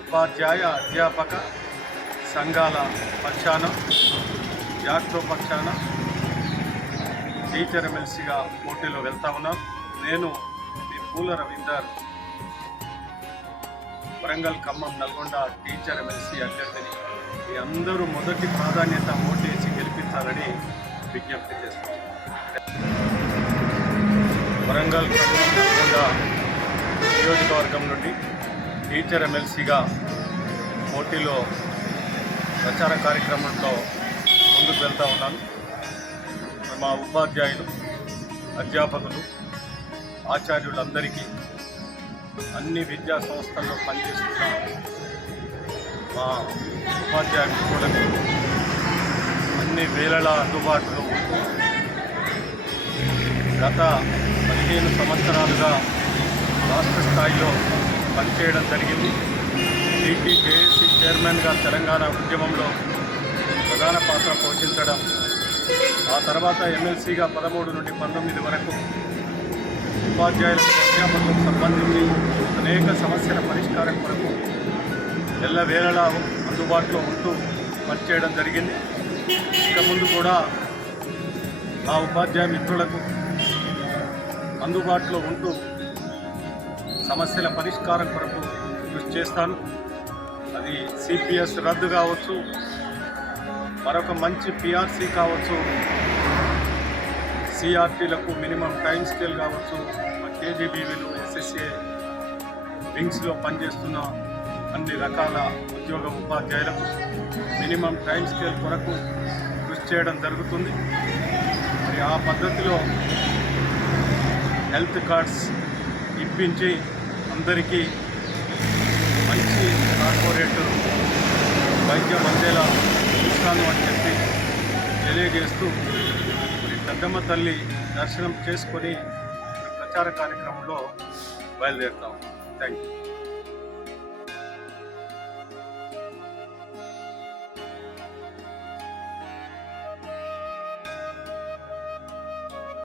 ఉపాధ్యాయ అధ్యాపక సంఘాల పక్షాన జాక్టో పక్షాన టీచర్ ఎమ్మెల్సీగా పోటీలో వెళ్తా ఉన్నాను. నేను మీ పూల రవీందర్, వరంగల్, ఖమ్మం, నల్గొండ టీచర్ ఎమ్మెల్సీ అభ్యర్థిని. మీ అందరూ మొదటి ప్రాధాన్యత ఓటేసి గెలిపించాలని విజ్ఞప్తి చేస్తాను. వరంగల్, ఖమ్మం, నల్గొండ నియోజకవర్గం నుండి టీచర్ ఎమ్మెల్సీగా పోటీలో ప్రచార కార్యక్రమంలో ముందుకు వెళ్తూ ఉన్నాను. మా ఉపాధ్యాయులు, అధ్యాపకులు, ఆచార్యులందరికీ, అన్ని విద్యా సంస్థల్లో పనిచేస్తున్న మా ఉపాధ్యాయ మిత్రులకు అన్ని వేళలా అందుబాటులో ఉంటూ గత 15 సంవత్సరాలుగా రాష్ట్ర స్థాయిలో పనిచేయడం జరిగింది. టీటీజేఏసీ చైర్మన్గా తెలంగాణ ఉద్యమంలో ప్రధాన పాత్ర పోషించడం, ఆ తర్వాత ఎమ్మెల్సీగా 13 నుండి 19 వరకు ఉపాధ్యాయులకు, అధ్యాపకులకు సంబంధించి అనేక సమస్యల పరిష్కారం కొరకు ఎల్లవేళలా అందుబాటులో ఉంటూ పనిచేయడం జరిగింది. ఇక ముందు కూడా ఆ ఉపాధ్యాయ మిత్రులకు అందుబాటులో ఉంటూ సమస్యల పరిష్కారం కొరకు కృషి చేస్తాను. అది సిపిఎస్ రద్దు కావచ్చు, మరొక మంచి పిఆర్సీ కావచ్చు, సిఆర్టీలకు మినిమం టైం స్కేల్ కావచ్చు, కేజీబీవీలు, ఎస్ఎస్ఏ వింగ్స్లో పనిచేస్తున్న అన్ని రకాల ఉద్యోగ ఉపాధ్యాయులకు మినిమం టైం స్కేల్ కొరకు కృషి చేయడం జరుగుతుంది. మరి ఆ పద్ధతిలో హెల్త్ కార్డ్స్ ఇప్పించి అందరికీ మంచి కార్పొరేట్ వైద్యం అందేలా చూస్తాను అని చెప్పి తెలియజేస్తూ పెద్దమ్మ తల్లి దర్శనం చేసుకొని ప్రచార కార్యక్రమంలో బయలుదేరుతాం. Thank you.